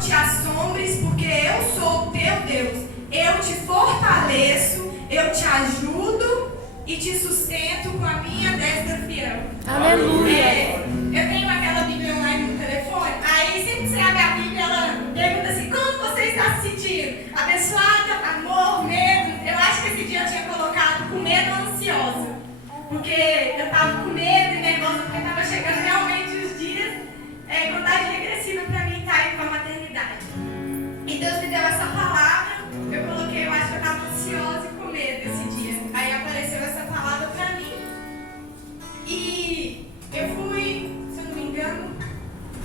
te assombres, porque eu sou o teu Deus. Eu te fortaleço, eu te ajudo e te sustento com a minha destra fiel. Aleluia. Eu tenho aquela Bíblia online no telefone, aí sempre que você abre a Bíblia, ela pergunta assim, como você está se sentindo? Abençoada, amor, medo? Eu acho que esse dia eu tinha colocado com medo ou ansiosa, porque eu estava com medo e nervosa, porque estava chegando realmente os dias, contagem regressiva para mim estar indo para a maternidade. E Deus me deu essa palavra, eu coloquei, eu acho que eu estava ansiosa e com medo esse dia. Aí apareceu essa palavra para mim e eu fui, se eu não me engano,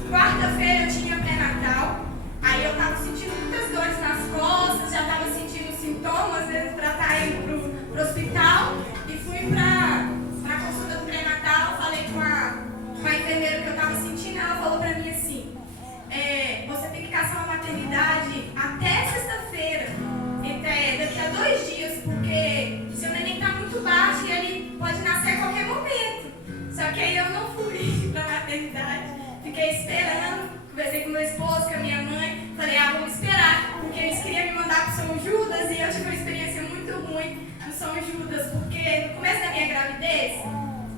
quarta-feira eu tinha pré-natal, aí eu estava sentindo muitas dores nas costas, já estava sentindo sintomas, às vezes para estar indo pro hospital, e fui para a consulta do pré-natal, falei com a enfermeira que eu estava sentindo, ela falou para mim assim, você tem que caçar uma maternidade até sexta-feira, daqui a 2 dias, porque seu neném está muito baixo e ele pode nascer a qualquer momento. Só que aí eu não fui para a maternidade, fiquei esperando, conversei com meu esposo, com a minha mãe, falei, vamos esperar, porque eles queriam me mandar para o São Judas e eu tive uma experiência muito ruim no São Judas, porque no começo da minha gravidez,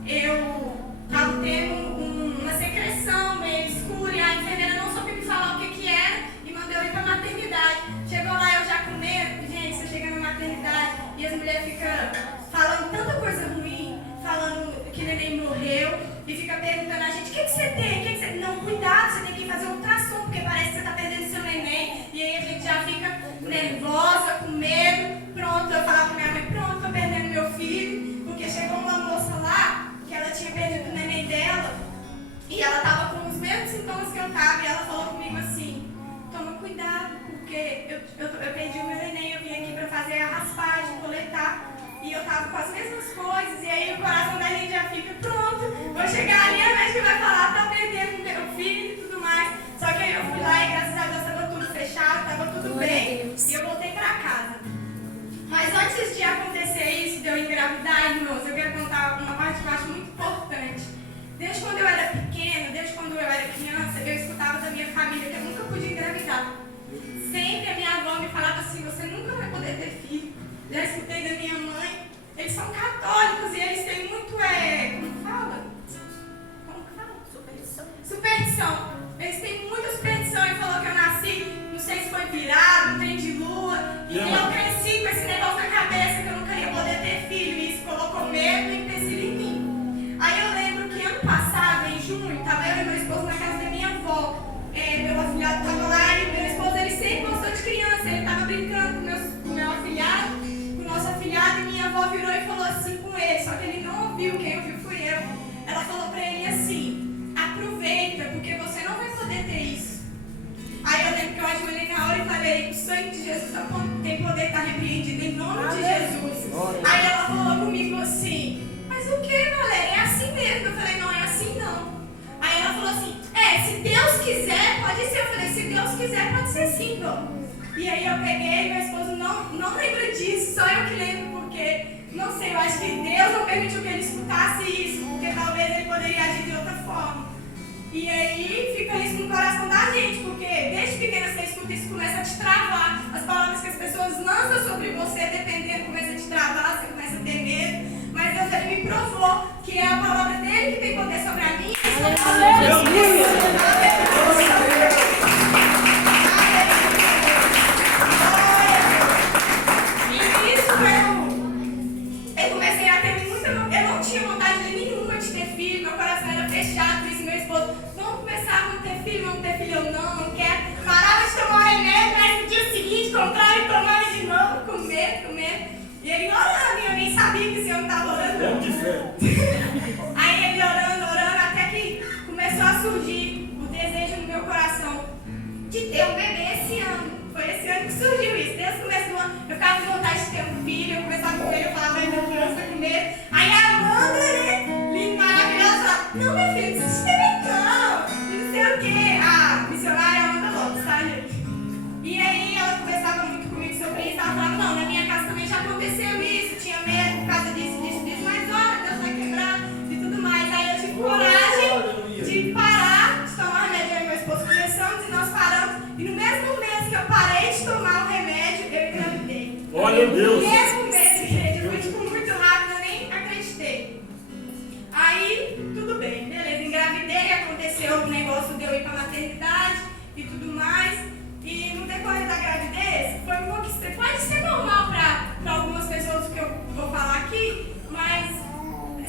eu estava tendo uma secreção meio escura e a enfermeira não soube me falar o que era e mandou eu ir para a maternidade. Chegou lá eu já com medo, gente, você chega na maternidade e as mulheres ficam falando tanta coisa ruim, falando que o neném morreu e fica perguntando a gente, o que você tem? Não, cuidado, você tem que fazer um ultrassom, porque parece que você está perdendo seu neném. E aí a gente já fica nervosa, com medo, pronto, eu falava pra minha mãe, pronto, estou perdendo meu filho, porque chegou uma moça lá, que ela tinha perdido o neném dela, e ela estava com os mesmos sintomas que eu estava, e ela falou comigo assim, toma cuidado, porque eu perdi o meu neném, eu vim aqui para fazer a raspagem, coletar, e eu estava com as mesmas coisas, e aí o coração da gente já fica, pronto, vou chegar ali, a médica vai falar, tá perdendo meu filho e tudo mais. Só que aí eu fui lá e graças a Deus estava tudo fechado, estava tudo bem, e eu voltei para casa. Mas antes de acontecer isso, de eu engravidar, irmãos, eu quero contar uma parte que eu acho muito importante. Desde quando eu era pequena, desde quando eu era criança, eu escutava da minha família que eu nunca podia engravidar. Sempre a minha avó me falava assim, você nunca vai poder ter filho. Já escutei da minha mãe, eles são católicos e eles têm muito, como fala? Superstição. Eles têm muita superstição. Ele falou que eu nasci, não sei se foi virado, não tem de lua. E eu cresci com esse negócio na cabeça que eu nunca ia poder ter filho. E isso colocou medo e empecilho em mim. Aí eu lembro que ano passado, em junho, estava eu e meu esposo na casa da minha avó. Meu afilhado estava lá e meu esposo ele sempre gostou de criança. Ele estava brincando com meu afilhado, com o nosso afilhado. E minha avó virou e falou assim com ele. Só que ele não ouviu, quem ouviu fui eu. Ela falou para ele assim, aproveita, porque você não vai poder ter isso. Aí eu lembro que eu ajoelhei na hora e falei, o sangue de Jesus tem poder estar repreendido em nome de Jesus. Aí ela falou comigo assim, mas o que, Valéria? É assim mesmo. Eu falei, não é assim não. Aí ela falou assim, se Deus quiser, pode ser. Eu falei, se Deus quiser, pode ser sim, vamos. E aí eu peguei, meu esposo não lembra disso, só eu que lembro, porque, não sei, eu acho que Deus não permitiu que ele escutasse isso, porque talvez ele poderia agir de outra forma. E aí fica isso no coração da gente, porque desde pequena você escuta isso, começa a te travar. As palavras que as pessoas lançam sobre você, dependendo, começa a te travar, você começa a ter medo. Mas Deus ele me provou que é a palavra dele que tem poder sobre a minha e sobre a E isso eu comecei a ter muita. Eu não tinha vontade nenhuma de ter filho, meu coração era fechado, isso meu esposo. Vamos começar a ter filho, eu não quero. Parava de tomar remédio, mas no dia seguinte comprava e tomava de novo, com medo. E ele orando, e eu nem sabia que esse homem estava orando. Aí ele orando, até que começou a surgir o desejo no meu coração de ter um bebê esse ano. Foi esse ano que surgiu isso. Desde o começo do ano, eu ficava com vontade de ter um filho, eu começava com ele, eu falava, ai meu Deus, tô com medo. Aí a Amanda, né, linda, maravilhosa, falava, não, meu filho, não precisa ter medo não. E não sei o quê. A missionária Amanda Lopes, tá, gente? E aí ela conversava muito comigo sobre isso, ela falava, não, na minha casa também já aconteceu isso, eu tinha medo por causa disso, mas olha, Deus vai quebrar e tudo mais. Aí eu tive coragem de parar de tomar remédio, eu e meu esposo começamos e nós paramos, e no meu Meu Deus. Mesmo mês, gente, foi tipo muito rápido, eu nem acreditei. Aí, tudo bem, beleza, engravidei, aconteceu o negócio de eu ir pra maternidade e tudo mais. E no decorrer da gravidez, foi um pouco estranho. Pode ser normal para algumas pessoas que eu vou falar aqui, mas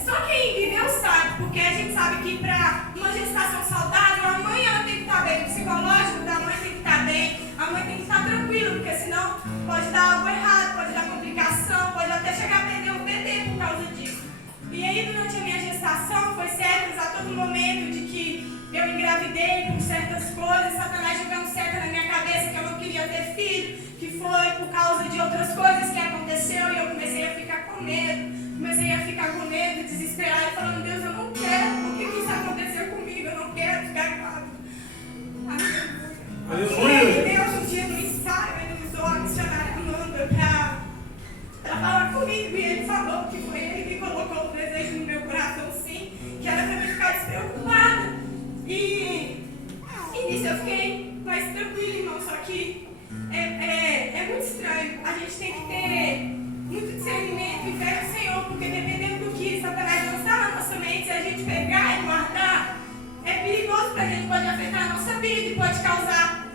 só quem viveu sabe, porque a gente sabe que para uma gestação saudável, a mãe ela tem que estar bem, o psicológico da mãe tem que estar bem, a mãe tem que estar tranquila, porque senão pode dar algo errado, pode dar complicação, pode até chegar a perder o bebê por causa disso. E aí, durante a minha gestação, foi certo a todo momento de que eu engravidei com certas coisas, Satanás jogando certo na minha cabeça que eu não queria ter filho, que foi por causa de outras coisas que aconteceu e eu comecei a ficar com medo, desesperada, falando, Deus, eu não quero, por que isso aconteceu comigo? Eu não quero ficar grávida. Aleluia. E Deus, um dia no ensaio, ele usou a missionária Amanda para falar comigo e ele falou que foi ele que colocou o desejo no meu coração, sim, que era para eu ficar despreocupada. E nisso eu fiquei mais tranquila, irmão, só que é muito estranho. A gente tem que ter muito discernimento e fé no Senhor, porque dependendo do que Satanás lançar na nossa mente, se a gente pegar e guardar, é perigoso para a gente, pode afetar a nossa vida e pode causar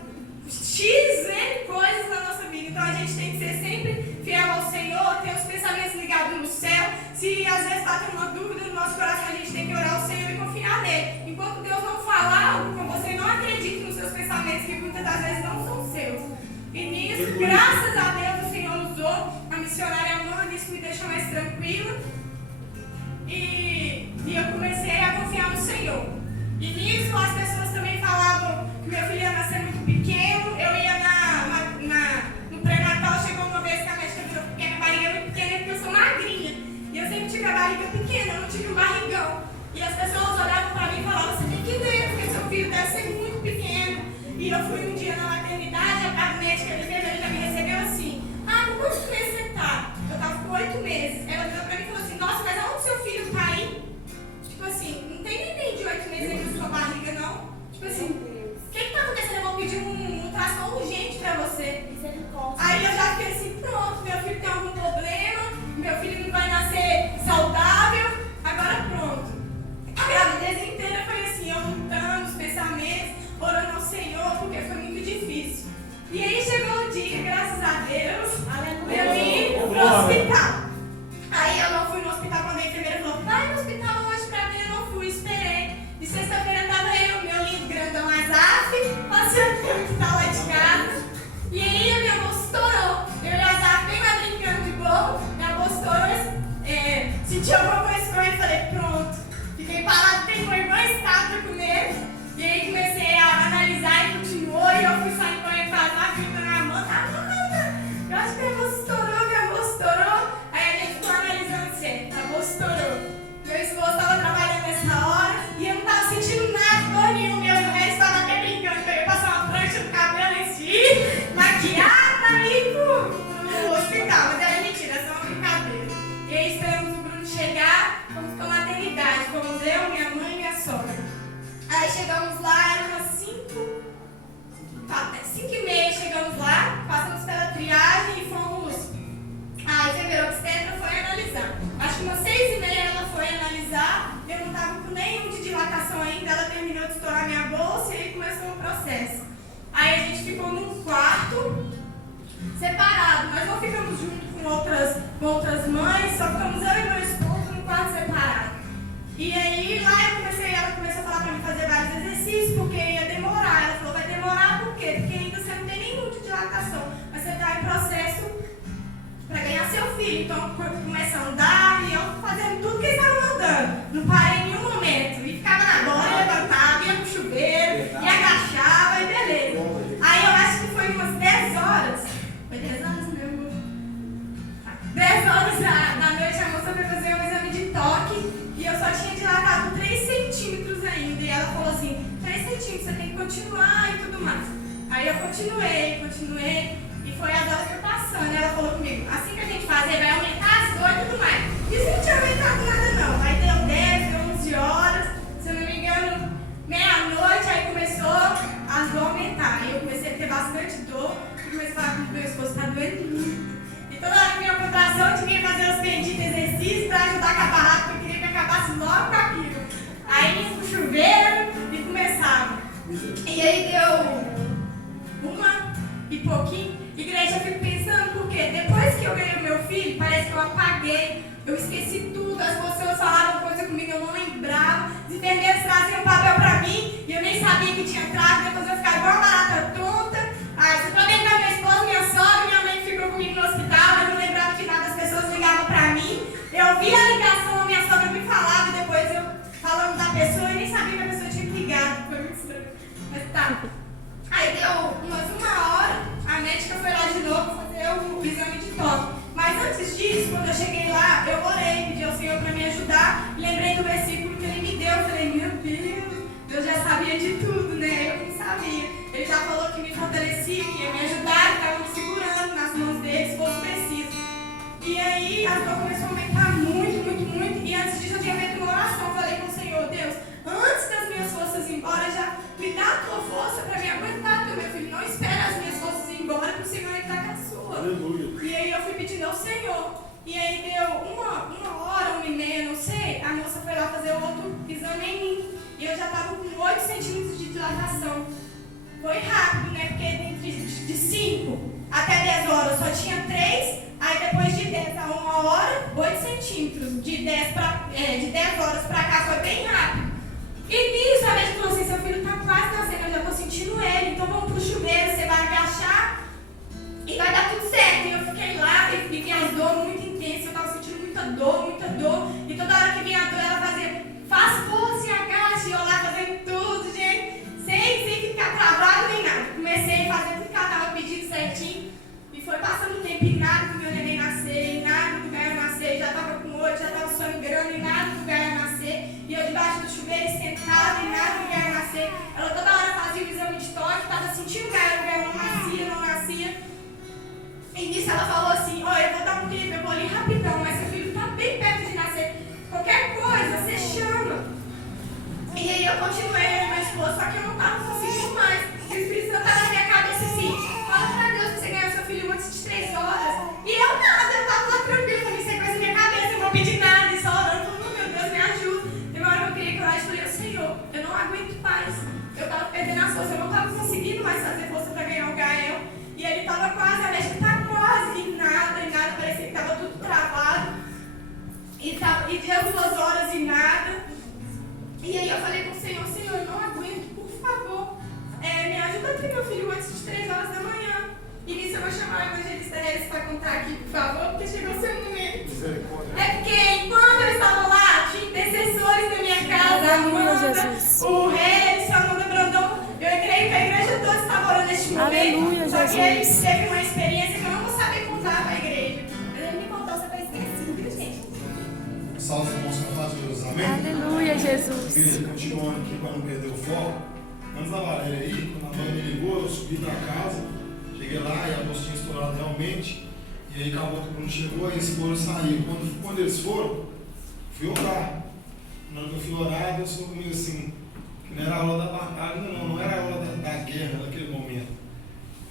X coisas na nossa vida. Então a gente tem que ser sempre fiel ao Senhor, ter os pensamentos ligados no céu. Se às vezes está tendo uma dúvida no nosso coração, a gente tem que orar ao Senhor e confiar nele. Enquanto Deus não falar algo com você, não acredite nos seus pensamentos, que muitas das vezes não são seus. E nisso, graças a Deus, o Senhor usou a missionária Amanda, isso me deixou mais tranquila. E eu comecei a confiar no Senhor. E nisso, as pessoas também falavam que meu filho ia nascer muito pequeno. Eu ia no pré-natal, chegou uma vez que a médica virou pequena, a barriga muito pequena, porque eu sou magrinha. E eu sempre tive a barriga pequena, eu não tive um barrigão. E as pessoas olhavam para mim e falavam, você tem que ver, porque seu filho deve ser muito pequeno. E eu fui um dia na maternidade, a médica já me recebeu assim, com quantos meses você tá? Eu tava com 8 meses. Ela virou para mim e falou assim, nossa, mas aonde seu filho tá aí? Tipo assim, não tem neném de 8 meses aí na sua barriga, não? Tipo assim, o que tá acontecendo? Eu vou pedir um ultrassom urgente pra você. Aí eu já fiquei assim, pronto, meu filho tem algum problema, meu filho não vai nascer saudável, agora pronto. A gravidez inteira foi assim, eu lutando, os pensamentos, orando ao Senhor, porque foi muito difícil. E aí chegou o dia, graças a Deus, eu ir pro hospital. Aí eu não fui no hospital quando a enfermeira falou, vai no hospital hoje pra mim, eu não fui, esperei. E sexta-feira tava eu, meu lindo grandão Azaf, passeando que tá lá de casa. E aí a minha bolsa estourou. Eu e a Azaf bem lá brincando de boa, minha bolsa estourou, senti alguma coisa com ele e falei, pronto. Fiquei parado, tem uma estátua com medo. E aí comecei a analisar e continuou. E eu fui saindo correndo pra Azaf, gritando na mão, Amanda, eu acho que minha bolsa estourou. Aí a gente ficou analisando assim, a bolsa estourou. Meu esposo estava trabalhando nessa hora e eu não estava sentindo nada, dor nenhum. Meu resto estava até brincando, que eu ia passar uma prancha no cabelo em si, maquiar pra ir pro hospital. Mas era mentira, é só uma brincadeira. E aí esperamos o Bruno chegar, fomos pra maternidade. Fomos eu, minha mãe e minha sogra. Aí chegamos lá, eram umas 5h30, chegamos lá, passamos pela triagem e fomos. A enfermeira obstetra foi analisar. Acho que umas 6h30 ela foi analisar. Eu não estava com nenhum de dilatação ainda. Ela terminou de estourar minha bolsa e aí começou o processo. Aí a gente ficou num quarto separado. Nós não ficamos junto com outras mães, só ficamos eu e meu esposo num quarto separado. E aí lá ela começou a falar para mim fazer vários exercícios, porque ia demorar. Ela falou, vai demorar por quê? Porque ainda você não tem nenhum de dilatação. Mas você está em processo para ganhar seu filho. Então o corpo começa a andar e eu fazendo tudo que eles estavam andando. Não parei em nenhum momento. E ficava na bola, levantava, ia pro chuveiro, e agachava e beleza. Aí eu acho que foi umas 10 horas. Foi 10 horas mesmo? 10 horas da noite a moça foi fazer um exame de toque e eu só tinha dilatado 3 centímetros ainda. E ela falou assim, 3 centímetros, você tem que continuar e tudo mais. Aí eu continuei. E foi as horas que eu passando. Ela falou comigo, assim que a gente fazer, vai aumentar as dores e tudo mais. Isso não tinha aumentado nada não. Aí deu 10, deu 11 horas, se eu não me engano, meia-noite, aí começou as dores aumentar. Aí eu comecei a ter bastante dor. E comecei a falar com o meu esposo, tá doendo muito. E toda hora oração, eu tinha que fazer os benditos exercícios para ajudar a acabar rápido, eu queria que acabasse logo com aquilo. Aí ia pro chuveiro e começava. E aí deu uma e pouquinho. Igreja, eu fico pensando, porque depois que eu ganhei o meu filho, parece que eu apaguei, eu esqueci tudo, as pessoas falavam coisa comigo, eu não lembrava, os enfermeiros traziam um papel pra mim, e eu nem sabia que tinha trago, depois eu ficava igual uma barata tonta. Aí, você pode lembrar minha esposa, minha sogra, minha mãe que ficou comigo no hospital, eu não lembrava de nada, as pessoas ligavam pra mim, eu via a ligação, a minha sogra me falava, e depois eu falando da pessoa, eu nem sabia que a pessoa tinha me ligado, foi muito estranho, mas tá. Aí deu umas 1 hora, a médica foi lá de novo fazer o exame de toque. Mas antes disso, quando eu cheguei lá, eu orei, pedi ao Senhor para me ajudar. Lembrei do versículo que Ele me deu. Eu falei, meu Deus, eu já sabia de tudo, né? Eu nem sabia. Ele já falou que me fortalecia, que ia me ajudar, que estava me segurando nas mãos dele, se fosse preciso. E aí, a dor começou a aumentar muito, muito, muito. E antes disso, eu tinha feito uma oração. Eu falei com o Senhor, Deus, antes das minhas forças ir embora, já me dá a tua força para me aguentar, meu filho. Não espera as minhas forças ir embora, para o Senhor entrar com a sua. Aleluia. E aí eu fui pedindo ao Senhor. E aí deu uma hora, 1h30, não sei. A moça foi lá fazer outro exame em mim. E eu já estava com 8 centímetros de dilatação. Foi rápido, né? Porque de 5 até 10 horas só tinha 3. Aí depois de 10 a 1 hora, 8 centímetros. De 10 horas para cá foi bem rápido. E nisso a médica falou assim, seu filho está quase nascendo, eu já estou sentindo ele. Então vamos pro chuveiro, você vai agachar e vai dar tudo certo. E eu fiquei lá e fiquei as dores muito intensas, eu estava sentindo muita dor. E toda hora que vinha a dor, ela fazia, faz força e agacha. E eu lá fazendo tudo, gente, sem ficar travado nem nada. Comecei a fazer tudo que ela estava pedindo certinho. E foi passando o tempo e nada do meu neném nascer, e nada do Gaia nascer. Já estava com 8, já estava sangrando e nada do Gaia nascer. E eu debaixo do chuveiro esquentado e nada do Gaia nascer. Ela toda hora fazia o exame de toque, estava sentindo o Gaia não nascia. E nisso ela falou assim, olha, eu vou dar um tempo, eu vou ali rapidão, mas seu filho está bem perto de nascer. Qualquer coisa, você chama. E aí eu continuei, eu e meu esposo, só que eu não estava conseguindo mais. O Espírito Santo estava na minha cabeça assim, fala pra Deus que você ganhou seu filho antes de 3 horas. E eu nada, eu estava lá tranquilo, com isso na minha cabeça, eu não vou pedir nada, e só orando, falando, meu Deus, me ajuda. Teve uma hora que eu queria que eu falei, Senhor, eu não aguento mais. Eu estava perdendo as forças, eu não estava conseguindo mais fazer força para ganhar o Gael. E ele estava quase, a médica estava quase, e nada, parecia que estava tudo travado. E deu 2 horas e nada. E aí eu falei com o Senhor, eu não aguento, por favor, me ajuda a ter meu filho antes de 3 horas da manhã. E nisso eu vou chamar o evangelista Harris para contar aqui, por favor, porque chegou o seu momento. É porque enquanto eu estava lá, tinha intercessores da minha casa, a Amanda, o Harris, a Amanda Brandão. Eu creio que a igreja toda estava orando neste momento. Aleluia, só que ele Jesus. teve uma experiência que eu não vou saber contar para a igreja. Mas ele me contou, você vai esquecer, viu, gente? Salve, irmãos, com Deus, amém? Aleluia, Jesus. Igreja, continuando aqui para não perder o foco. Antes da Valéria aí, quando a mãe me ligou, eu subi da casa, cheguei lá e a moça tinha estourado realmente. E aí acabou que quando chegou, aí esse bolo saiu. Quando eles foram, fui orar. Na hora que eu fui orar, Deus falou comigo assim, que não era a hora da batalha, não era a hora da guerra naquele momento.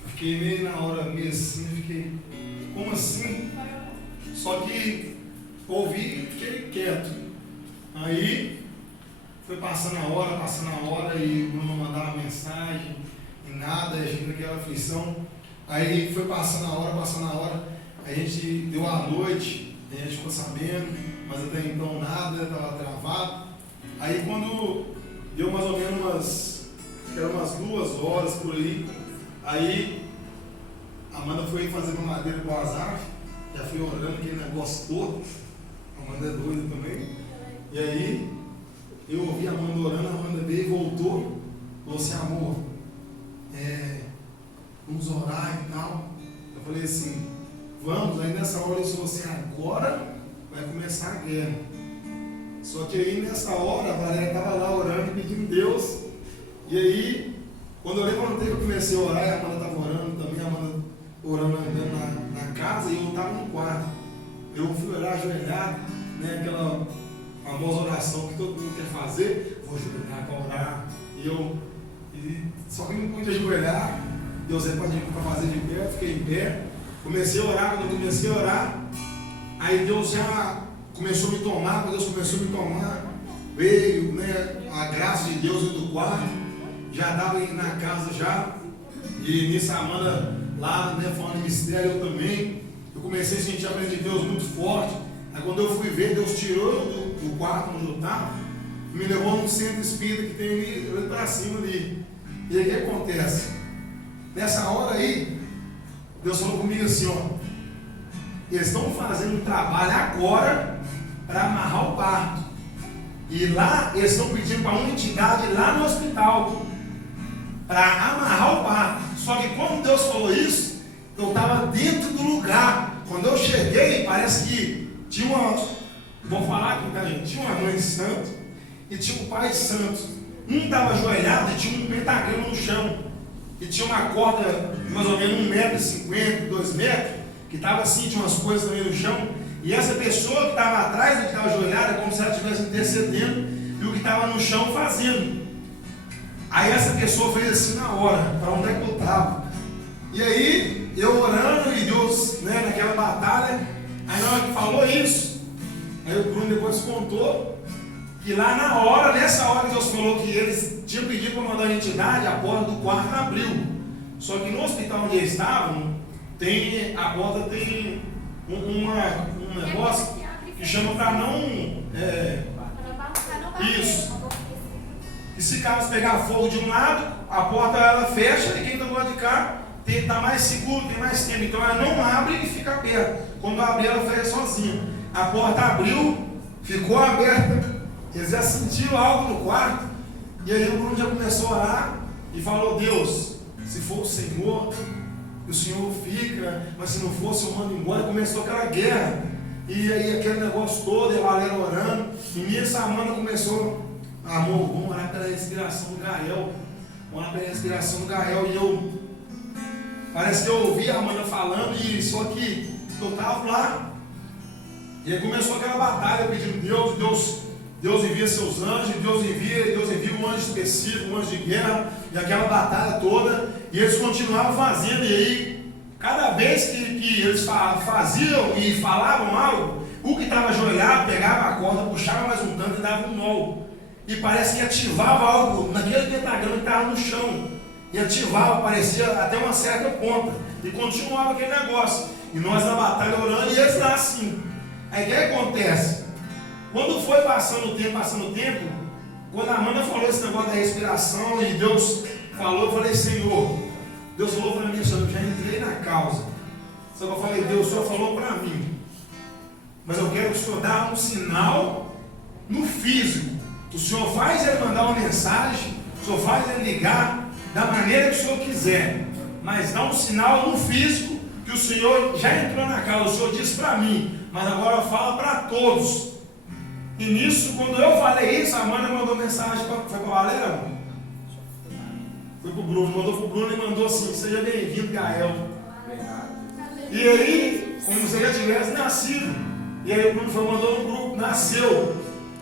Eu fiquei meio na hora, meio assim, fiquei, como assim? Só que ouvi e fiquei quieto. Aí foi passando a hora, e o Bruno mandava mensagem, e nada, a gente naquela aflição. Aí foi passando a hora, a gente deu a noite, a gente ficou sabendo, mas até então nada, estava travado. Aí quando deu mais ou menos umas 2 horas por aí a Amanda foi fazer uma madeira com o Azar, já fui orando aquele negócio todo, a Amanda é doida também, e aí eu ouvi a Amanda orando, a Amanda veio e voltou, falou assim, amor, vamos orar e tal. Eu falei assim, vamos. Aí nessa hora eu falei assim, agora vai começar a guerra. Só que aí nessa hora a Valéria estava lá orando e pedindo Deus. E aí, quando eu levantei, eu comecei a orar, e a Amanda estava orando também, a Amanda orando andando na casa, e eu estava no quarto. Eu fui orar ajoelhado, né, aquela famosa oração que todo mundo quer fazer, vou ajoelhar para orar. Só que eu não pude ajoelhar, Deus é para fazer de pé, eu fiquei em pé, comecei a orar. Quando eu comecei a orar, Aí Deus já começou a me tomar, quando Deus começou a me tomar, veio, né, a graça de Deus dentro do quarto, já estava aí na casa já, e nisso a Amanda lá, né, falando de mistério, eu também, eu comecei a sentir a presença de Deus muito forte. Aí quando eu fui ver, Deus tirou do quarto onde eu estava, me levou num centro espírita que tem ali para cima ali. E aí o que acontece? Nessa hora aí, Deus falou comigo assim, ó, eles estão fazendo um trabalho agora para amarrar o parto. E lá eles estão pedindo para uma entidade lá no hospital para amarrar o parto. Só que quando Deus falou isso, eu estava dentro do lugar. Quando eu cheguei, parece que tinha uma, vou falar aqui, tá, gente? Tinha uma mãe de santo e tinha um pai de santo. Um estava ajoelhado e tinha um pentagrama no chão. E tinha uma corda de mais ou menos 1,50 m, 2 metros, que estava assim, tinha umas coisas também no chão. E essa pessoa que estava atrás, que estava ajoelhada, como se ela estivesse intercedendo, e o que estava no chão fazendo. Aí essa pessoa fez assim na hora, para onde é que eu estava. E aí, eu orando e Deus, né, naquela batalha, aí na hora que falou isso, aí o Bruno depois contou, que lá na hora, nessa hora que Deus falou que eles tinham pedido para mandar a entidade, a porta do quarto abriu. Só que no hospital onde eles estavam, a porta tem um negócio que chama para não... isso. E se caso pegar fogo de um lado, a porta ela fecha e quem está do lado de cá está mais seguro, tem mais tempo. Então ela não abre e fica aberta. Quando abrir, ela fecha sozinha. A porta abriu, ficou aberta. Eles já sentiram algo no quarto. E aí o Bruno já começou a orar e falou: Deus, se for o Senhor, o Senhor fica, mas se não fosse, eu mando embora. E começou aquela guerra. E aí aquele negócio todo, e a galera orando. E nisso a Amanda começou: amor, vamos orar pela respiração do Gael. Vamos orar pela respiração do Gael. E parece que eu ouvi a Amanda falando, e só que eu estava lá. E aí começou aquela batalha pedindo: Deus envia seus anjos, Deus envia um anjo específico, um anjo de guerra, e aquela batalha toda, e eles continuavam fazendo. E aí, cada vez que eles faziam e falavam algo, o que estava ajoelhado pegava a corda, puxava mais um tanto e dava um nó. E parece que ativava algo naquele pentagrama que estava no chão, e ativava, parecia até uma certa ponta, e continuava aquele negócio. E nós na batalha orando, e eles lá assim. Aí o que acontece? Quando foi passando o tempo, quando a Amanda falou esse negócio da respiração e Deus falou, eu falei: Senhor, Deus falou para mim: Senhor, eu já entrei na causa. Só que eu falei: Deus, o Senhor falou para mim, mas eu quero que o Senhor dê um sinal no físico. O Senhor faz ele mandar uma mensagem, o Senhor faz ele ligar da maneira que o Senhor quiser, mas dá um sinal no físico que o Senhor já entrou na causa. O Senhor disse para mim, mas agora fala para todos. E nisso, quando eu falei isso, a Amanda mandou mensagem, foi para a Valéria? Foi para o Bruno, mandou para o Bruno e mandou assim: seja bem-vindo, Gael. E aí, como se ele já tivesse nascido. E aí o Bruno mandou no grupo, nasceu.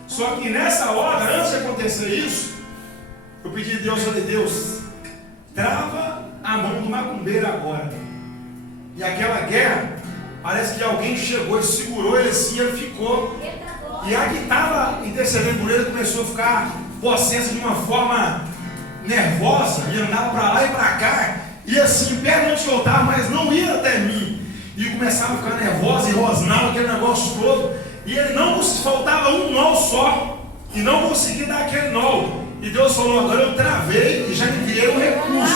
Só que nessa hora, antes de acontecer isso, eu pedi a Deus, eu falei: Deus, trava a mão do macumbeiro agora. E aquela guerra, parece que alguém chegou e segurou ele assim, ele ficou. E a que estava intercedendo por ele começou a ficar possessa de uma forma nervosa, e andava para lá e para cá, e assim, perto onde eu estava, mas não ia até mim. E começava a ficar nervosa e rosnava aquele negócio todo. E ele não faltava um nó só, e não conseguia dar aquele nó. E Deus falou: agora eu travei e já enviei o recurso.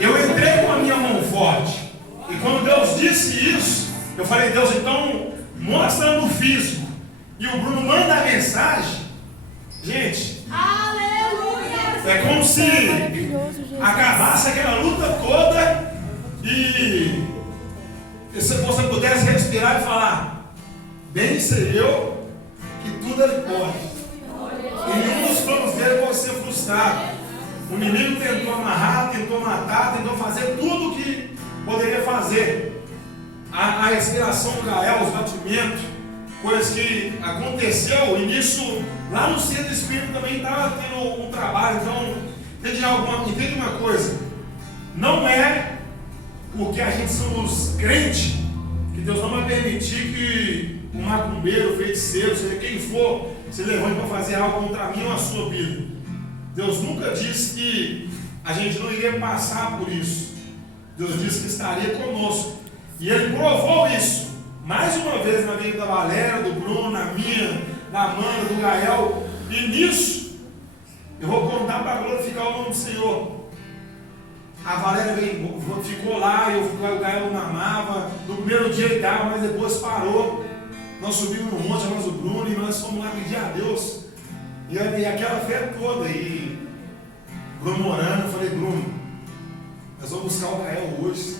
Eu entrei com a minha mão forte. E quando Deus disse isso, eu falei: Deus, então mostra no físico. E o Bruno manda a mensagem. Gente, aleluia! É como se acabasse aquela luta toda e se você pudesse respirar e falar: bem sei eu que tudo ele pode. E nenhum dos planos dele pode ser frustrado. O inimigo tentou amarrar, tentou matar, tentou fazer tudo o que poderia fazer. A respiração do Gael, os batimentos, coisas que aconteceu, e nisso, lá no centro espírita também estava tendo um trabalho. Então, entende uma coisa: não é porque a gente somos crentes Que Deus não vai permitir que um macumbeiro, feiticeiro, seja quem for, se levante para fazer algo contra mim ou a sua vida. Deus nunca disse que a gente não iria passar por isso. Deus disse que estaria conosco. E Ele provou isso mais uma vez na vida da Valéria, do Bruno, na minha, da Amanda, do Gael. E nisso eu vou contar para glorificar o nome do Senhor. A Valéria ficou lá, o Gael mamava. No primeiro dia ele dava, mas depois parou. Nós subimos no monte, chamamos o Bruno, e nós fomos lá pedir a Deus. E aquela fé toda. E Bruno orando, eu falei, Bruno, nós vamos buscar o Gael hoje.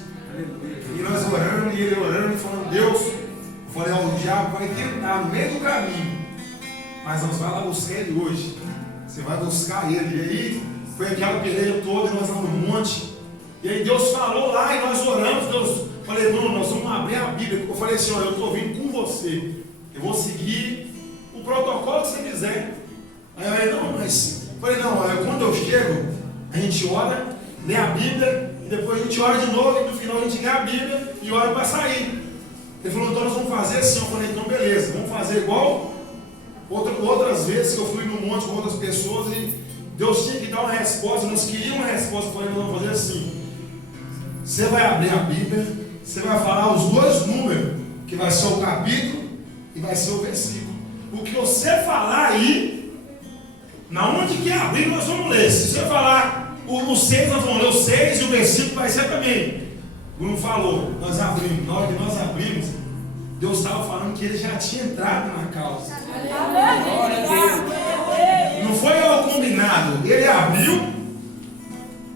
E nós orando, e ele orando, e falando, Deus. Eu falei, ó, o diabo vai tentar no meio do caminho, mas nós vamos lá buscar ele hoje. Você vai buscar ele. E aí foi aquela peleia toda, e nós vamos no monte. E aí Deus falou lá, e nós oramos. Deus, falei, Bruno, nós vamos abrir a Bíblia. Eu falei, Senhor, eu estou vindo com você. Eu vou seguir o protocolo que você quiser. Aí eu falei, não, mas... falei, não, quando eu chego, a gente ora, lê a Bíblia, e depois a gente ora de novo, e no final a gente lê a Bíblia e ora para sair. Ele falou, então nós vamos fazer assim. Eu falei, então beleza, vamos fazer igual outras vezes que eu fui num monte com outras pessoas e Deus tinha que dar uma resposta, nós queríamos uma resposta. Eu falei, nós vamos fazer assim. Você vai abrir a Bíblia, você vai falar os dois números, que vai ser o capítulo e vai ser o versículo. O que você falar aí, na onde que abrir, nós vamos ler. Se você falar o 6, nós vamos ler o 6 e o versículo vai ser também. Bruno falou, nós abrimos. Na hora que nós abrimos, Deus estava falando que ele já tinha entrado na causa. Não foi algo combinado. Ele abriu.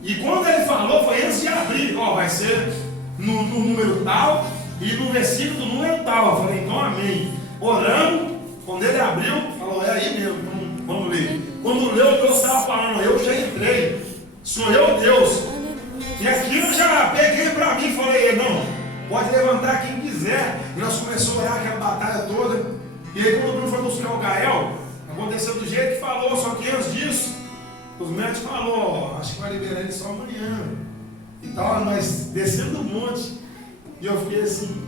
E quando ele falou, foi antes de abrir. Ó, vai ser no número tal e no versículo do número tal. Eu falei, então amém. Orando, quando ele abriu, falou, é aí mesmo, então, vamos ler. Quando leu, Deus estava falando, eu já entrei. Sou eu, Deus. E aquilo eu já peguei para mim e falei, não, pode levantar quem quiser. E nós começamos a orar aquela batalha toda. E aí quando o Bruno foi buscar o Gael, aconteceu do jeito que falou, só que antes disso, os médicos falaram, acho que vai liberar ele só amanhã. E tal, nós descemos do monte. E eu fiquei assim,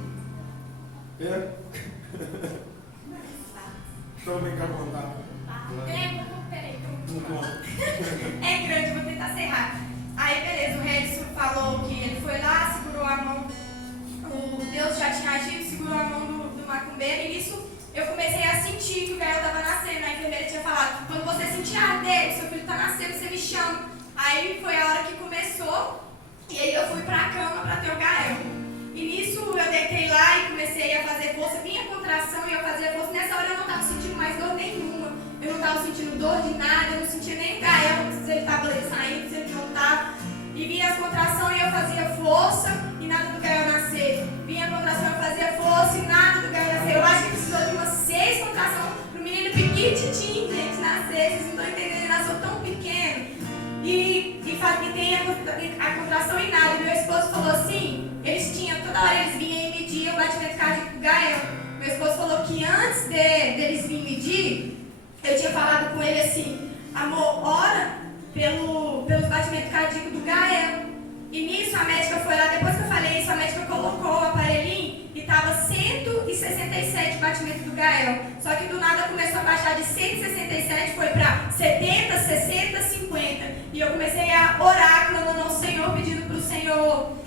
Então vem cá contar. Peraí. É grande, vou tentar serrar. Aí beleza, o Redson falou que ele foi lá, segurou a mão, o Deus já tinha agido, segurou a mão do macumbeiro, e nisso eu comecei a sentir que o Gael estava nascendo. A enfermeira tinha falado, quando você sentir arder, seu filho está nascendo, você me chama. Aí foi a hora que começou, e aí eu fui para a cama para ter o Gael. E nisso eu deitei lá e comecei a fazer força, vinha contração e eu fazia força. Nessa hora eu não estava sentindo mais dor nenhuma, eu não estava sentindo dor de nada, eu não sentia nem o Gael, se ele estava saindo, se ele não estava. E vinha as contrações e eu fazia força e nada do Gael nascer. Vinha a contração e eu fazia força e nada do Gael nascer. Eu acho que precisou de umas 6 contrações para o menino pequititinho, gente, nascer. Vocês não estão entendendo, ele nasceu tão pequeno. E tem a contração e nada. E meu esposo falou assim, eles tinham, toda hora eles vinham e mediam o batimento cardíaco do Gael. Meu esposo falou que antes deles virem medir, eu tinha falado com ele assim, amor, ora pelos batimentos cardíacos do Gael. E nisso a médica foi lá, depois que eu falei isso, a médica colocou o aparelhinho e estava 167 batimentos do Gael. Só que do nada começou a baixar de 167, foi para 70, 60, 50. E eu comecei a orar, clamando ao Senhor, pedindo para o Senhor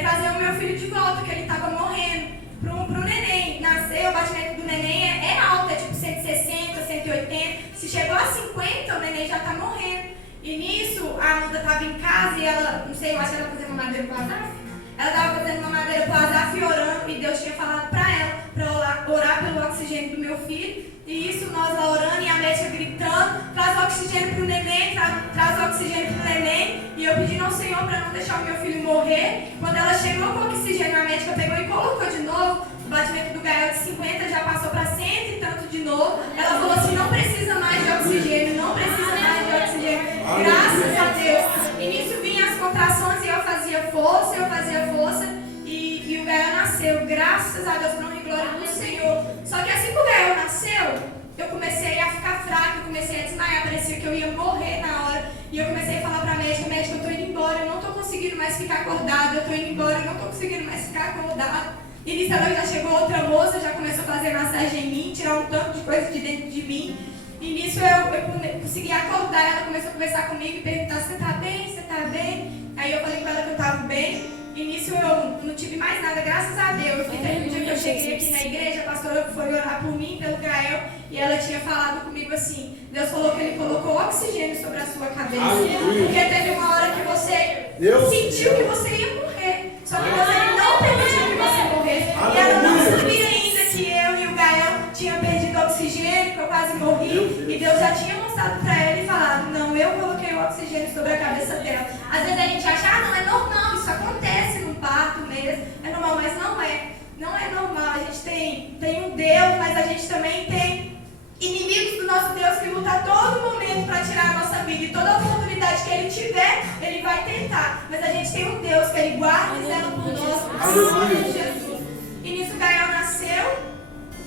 trazer o meu filho de volta, que ele estava morrendo. Pro neném nascer, o batimento do neném é alto, é tipo 160, 180. Se chegou a 50, o neném já está morrendo. E nisso, a Amanda estava em casa e ela, não sei, eu acho que ela estava fazendo mamadeira para o Azaf. Ela estava fazendo mamadeira para o Azaf e orando, e Deus tinha falado para ela, para orar pelo oxigênio do meu filho. E isso, nós lá orando e a médica gritando, traz oxigênio para o neném, traz oxigênio para o neném. E eu pedindo ao Senhor para não deixar o meu filho morrer. Quando ela chegou com o oxigênio, a médica pegou e colocou de novo. O batimento do Gael de 50 já passou para 100 e tanto de novo. Ela falou assim, não precisa mais de oxigênio, não precisa mais de oxigênio. Graças a Deus. E nisso vinham as contrações e eu fazia força e o Gael nasceu. Graças a Deus, não me glória do Senhor. Só que assim que o Gael nasceu, eu comecei a ficar fraca, eu comecei a desmaiar, parecia que eu ia morrer na hora. E eu comecei a falar para a médica, eu estou indo embora, eu não estou conseguindo mais ficar acordada, eu estou indo embora, eu não estou conseguindo mais ficar acordada. E nisso ela já chegou outra moça, já começou a fazer massagem em mim, tirar um tanto de coisa de dentro de mim. E nisso eu consegui acordar, ela começou a conversar comigo e perguntar se você tá bem, você tá bem. Aí eu falei com ela que eu tava bem. E nisso eu não tive mais nada, graças a Deus. E teve um dia que eu cheguei aqui na igreja, a pastora foi orar por mim, pelo Gael, e ela tinha falado comigo assim, Deus falou que Ele colocou oxigênio sobre a sua cabeça. Porque teve uma hora que você sentiu que você ia morrer. Só que você não permitiu que você morresse. E ela não sabia ainda que eu e o Gael tinham perdido oxigênio, que eu quase morri. E Deus já tinha mostrado para ela e falado, não, eu coloquei o oxigênio sobre a cabeça dela. Às vezes a gente acha, não, é normal, isso acontece no parto mesmo, é normal, mas não é. Não é normal. A gente tem um Deus, mas a gente também tem inimigos do nosso Deus que lutam a todo momento para tirar a nossa vida. E toda oportunidade que Ele tiver, Ele vai tentar. Mas a gente tem um Deus que Ele guarda e zela por nós, em nome de Jesus. E nisso o Gael nasceu.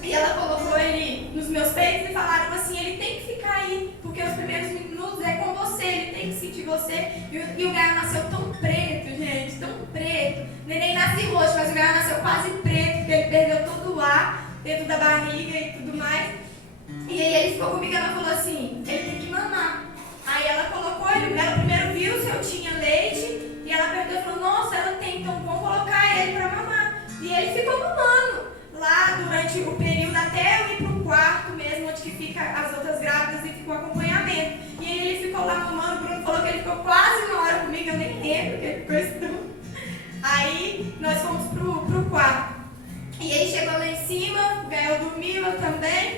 E ela colocou ele nos meus peitos e falaram assim, ele tem que ficar aí, porque os primeiros minutos é com você, ele tem que sentir você. E o Gael nasceu tão preto, gente, tão preto. O neném nasce roxo, mas o Gael nasceu quase preto, porque ele perdeu todo o ar dentro da barriga e tudo mais. E aí ele ficou comigo e ela falou assim, ele tem que mamar. Aí ela colocou ele, ela primeiro viu se eu tinha leite, e ela perguntou e falou, nossa, ela tem, então vamos colocar ele para mamar. E ele ficou mamando lá durante o período até eu ir pro quarto mesmo, onde que fica as outras grávidas e ficou acompanhamento. E aí ele ficou lá mamando, o Bruno falou que ele ficou quase uma hora comigo, eu nem lembro que ele ficou estudando. Aí nós fomos pro quarto. E ele chegou lá em cima, o Gael dormiu, eu também.